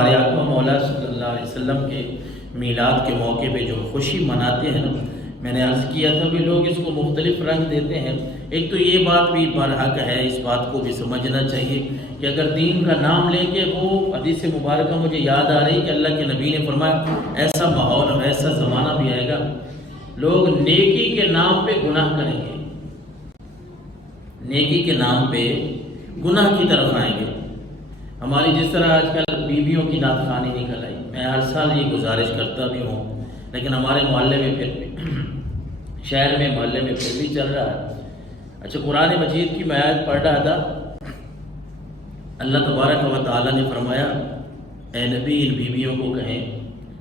ہمارے آقا مولا صلی اللہ علیہ وسلم کے میلاد کے موقع پہ جو خوشی مناتے ہیں نا، میں نے عرض کیا تھا کہ لوگ اس کو مختلف رنگ دیتے ہیں۔ ایک تو یہ بات بھی برحق ہے، اس بات کو بھی سمجھنا چاہیے کہ اگر دین کا نام لے کے وہ حدیث مبارکہ مجھے یاد آ رہی کہ اللہ کے نبی نے فرمایا ایسا ماحول اور ایسا زمانہ بھی آئے گا لوگ نیکی کے نام پہ گناہ کریں گے، نیکی کے نام پہ گناہ کی طرف آئیں گے۔ ہماری جس طرح آج کل بیویوں کی نعت خوانی نکل آئی، میں ہر سال یہ گزارش کرتا بھی ہوں، لیکن ہمارے محلے میں پھر بھی شہر میں محلے میں پھر بھی چل رہا ہے۔ اچھا، قرآن مجید کی میں آیت پڑھ رہا تھا، اللہ تبارک و تعالیٰ نے فرمایا اے نبی ان بیویوں کو کہیں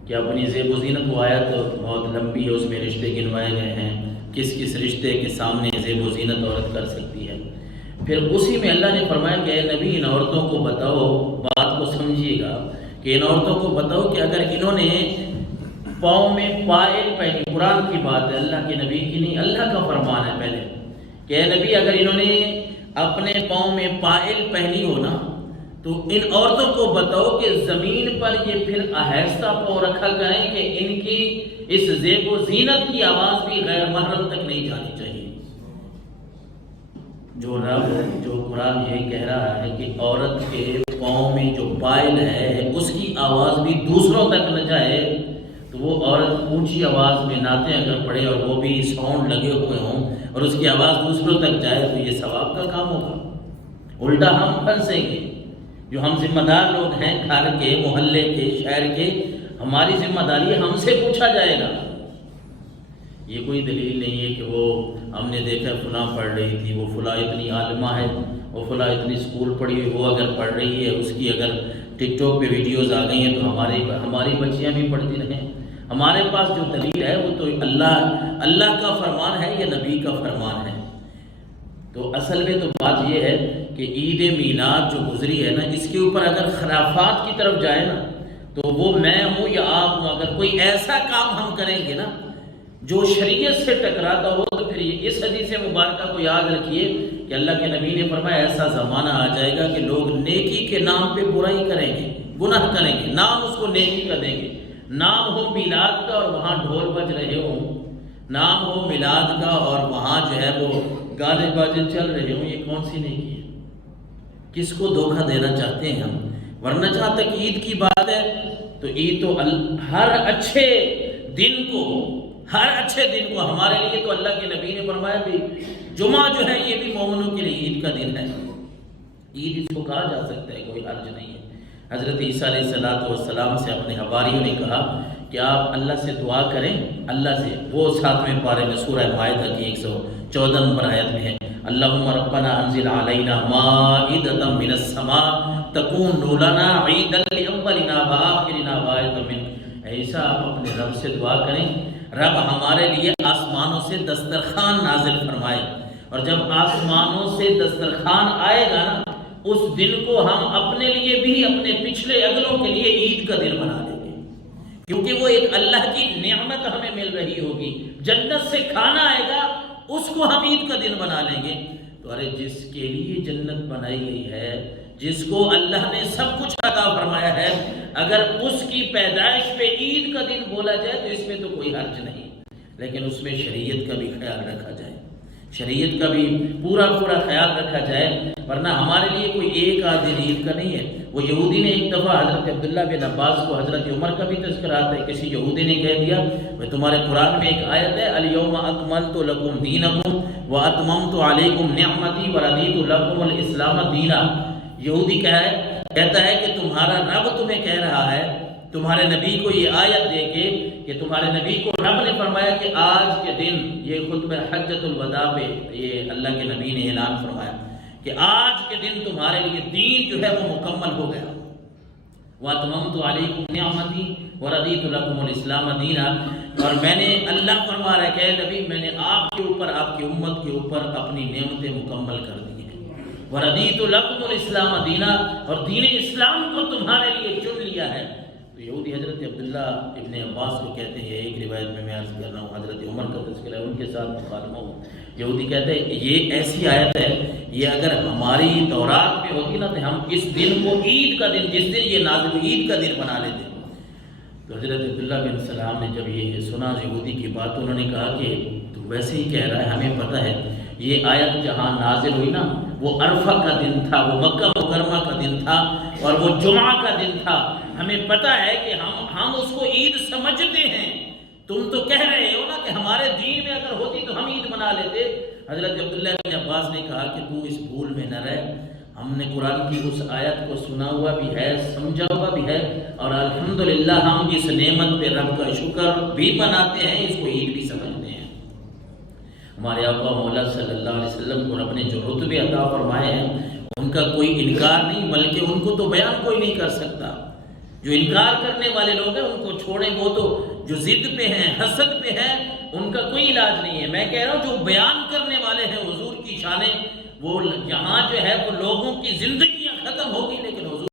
کہ اپنی زیب و زینت کو، آیت بہت لمبی ہے، اس میں رشتے گنوائے گئے ہیں، کس کس رشتے کے سامنے زیب و زینت عورت کر سکتی ہے۔ پھر اسی میں اللہ نے فرمایا کہ اے نبی ان عورتوں کو بتاؤ، بات کو سمجھیے گا کہ ان عورتوں کو بتاؤ کہ اگر انہوں نے پاؤں میں پائل پہنی، قرآن کی بات ہے، اللہ کے نبی کی نہیں، اللہ کا فرمان ہے پہلے کہ اے نبی اگر انہوں نے اپنے پاؤں میں پائل پہنی ہو نا تو ان عورتوں کو بتاؤ کہ زمین پر یہ پھر آہستہ پاؤں رکھا کریں کہ ان کی اس زیب و زینت کی آواز بھی غیر محرم تک نہیں جانی چاہیے۔ جو رب، جو قرآن یہ کہہ رہا ہے کہ عورت کے پاؤں میں جو پائل ہے اس کی آواز بھی دوسروں تک نہ جائے، تو وہ عورت اونچی آواز میں نعتیں اگر پڑھے اور وہ بھی ساؤنڈ لگے ہوئے ہوں اور اس کی آواز دوسروں تک جائے تو یہ ثواب کا کام ہوگا۔ الٹا ہم پھنسیں گے، جو ہم ذمہ دار لوگ ہیں گھر کے، محلے کے، شہر کے، ہماری ذمہ داری ہے، ہم سے پوچھا جائے گا۔ یہ کوئی دلیل نہیں ہے کہ وہ ہم نے دیکھا فلاں پڑھ رہی تھی، وہ فلاں اتنی عالمہ ہے، وہ فلاں اتنی سکول پڑھی ہوئی، وہ اگر پڑھ رہی ہے، اس کی اگر ٹک ٹاک پہ ویڈیوز آ گئی ہیں تو ہماری بچیاں بھی پڑھتی رہیں۔ ہمارے پاس جو دلیل ہے وہ تو اللہ کا فرمان ہے یا نبی کا فرمان ہے۔ تو اصل میں تو بات یہ ہے کہ عید میلاد جو گزری ہے نا، اس کے اوپر اگر خرافات کی طرف جائے نا تو وہ میں ہوں یا آپ ہوں، اگر کوئی ایسا کام ہم کریں گے نا جو شریعت سے ٹکراتا ہو تو پھر اس حدیث مبارکہ کو یاد رکھیے کہ اللہ کے نبی نے فرمایا ایسا زمانہ آ جائے گا کہ لوگ نیکی کے نام پہ برائی کریں گے، گناہ کریں گے، نام اس کو نیکی کا دیں گے۔ نام ہو میلاد کا اور وہاں ڈھول بج رہے ہوں، نام ہو میلاد کا اور وہاں جو ہے وہ گانے باجے چل رہے ہوں، یہ کون سی نیکی ہے؟ کس کو دھوکہ دینا چاہتے ہیں ہم؟ ورنہ جہاں تک عید کی بات ہے تو عید تو ہر اچھے دن کو ہمارے لیے تو اللہ کے نبی نے فرمایا بھی جمعہ جو ہے یہ بھی مومنوں کے لیے عید کا دن ہے، عید اس کو کہا جا سکتا ہے، کوئی حرج نہیں ہے۔ حضرت عیسیٰ علیہ السلام سے اپنے حواریوں نے کہا کہ آپ اللہ سے دعا کریں، اللہ سے، وہ 7ویں پارے میں سورہ مائدہ کی 114 نمبر آیت میں ہے، اللہم ربنا انزل علینا مائدۃ من السماء تکون لنا عیدا لاولنا وآخرنا وآیۃ منک۔ عیسیٰ آپ اپنے رب سے دعا کریں، رب ہمارے لیے آسمانوں سے دسترخوان نازل فرمائے، اور جب آسمانوں سے دسترخوان آئے گا نا اس دن کو ہم اپنے لیے بھی اپنے پچھلے اگلوں کے لیے عید کا دن بنا لیں گے، کیونکہ وہ ایک اللہ کی نعمت ہمیں مل رہی ہوگی، جنت سے کھانا آئے گا اس کو ہم عید کا دن بنا لیں گے۔ تو ارے جس کے لیے جنت بنائی گئی ہے، جس کو اللہ نے سب کچھ عطا فرمایا ہے، اگر اس کی پیدائش پہ عید کا دن بولا جائے تو اس میں تو کوئی حرج نہیں، لیکن اس میں شریعت کا بھی خیال رکھا جائے، شریعت کا بھی پورا خیال رکھا جائے، ورنہ ہمارے لیے کوئی ایک آدھ دن عید کا نہیں ہے۔ وہ یہودی نے ایک دفعہ حضرت عبداللہ بن عباس کو، حضرت عمر کا بھی تذکرہ آتا ہے، کسی یہودی نے کہہ دیا میں تمہارے قرآن میں ایک آیت ہے الیوم اکملت لکم دینکم واتممت علیکم نعمتی ورضیت لکم الاسلام دینا۔ یہودی کہتا ہے کہ تمہارا رب تمہیں کہہ رہا ہے، تمہارے نبی کو یہ آیت دے کے کہ تمہارے نبی کو رب نے فرمایا کہ آج کے دن، یہ خطبہ حجۃ الوداع پہ یہ اللہ کے نبی نے اعلان فرمایا کہ آج کے دن تمہارے لیے دین جو ہے وہ مکمل ہو گیا، وَأَتْمَمْتُ عَلَيْكُمْ نِعْمَتِي وَرَضِيتُ لَكُمُ الْإِسْلَامَ دِينًا۔ اور میں نے، اللہ فرما رہا ہے کہ اے نبی میں نے آپ کے اوپر، آپ کی امت کے اوپر اپنی نعمتیں مکمل کر دی ہیں، وَرَضِيتُ لَكُمُ الْإِسْلَامَ دِينًا، اور دین اسلام کو تمہارے لیے چن لیا ہے۔ تو یہودی حضرت عبداللہ ابن عباس کو کہتے ہیں، ایک روایت میں عرض کر رہا ہوں، حضرت عمر کا تذکرہ ہے، ان کے ساتھ مخالفہ ہوں، یہودی کہتے ہیں یہ ایسی آیت ہے، یہ اگر ہماری تورات میں ہوتی نا تو ہم اس دن کو عید کا دن، جس دن یہ نازل عید کا دن بنا لیتے۔ تو حضرت عبداللہ بن سلام نے جب یہ سنا یہودی کی بات، تو انہوں نے کہا کہ تو ویسے ہی کہہ رہا ہے، ہمیں پتہ ہے یہ آیت جہاں نازل ہوئی نا وہ عرفہ کا دن تھا، وہ مکہ مکرمہ کا دن تھا، اور وہ جمعہ کا دن تھا، ہمیں پتہ ہے کہ ہم اس کو عید سمجھتے ہیں، تم تو کہہ رہے ہو نا کہ ہمارے دین میں اگر ہوتی تو ہم عید منا لیتے۔ حضرت عبداللہ بن عباس نے کہا کہ تو اس بھول میں نہ رہ، ہم نے قرآن کی اس آیت کو سنا ہوا بھی ہے، سمجھا ہوا بھی ہے، اور الحمدللہ ہم اس نعمت پہ رب کا شکر بھی مناتے ہیں، اس کو عید بھی سمجھتے ہیں۔ ہمارے آقا مولا صلی اللہ علیہ وسلم کو رب نے جو رتبے عطا فرمائے ہیں ان کا کوئی انکار نہیں، بلکہ ان کو تو بیان کوئی نہیں کر سکتا۔ جو انکار کرنے والے لوگ ہیں ان کو چھوڑیں، وہ تو جو ضد پہ ہیں، حسد پہ ہیں، ان کا کوئی علاج نہیں ہے۔ میں کہہ رہا ہوں جو بیان کرنے والے ہیں حضور کی شانیں، وہ یہاں جو ہے وہ لوگوں کی زندگیاں ختم ہو گئی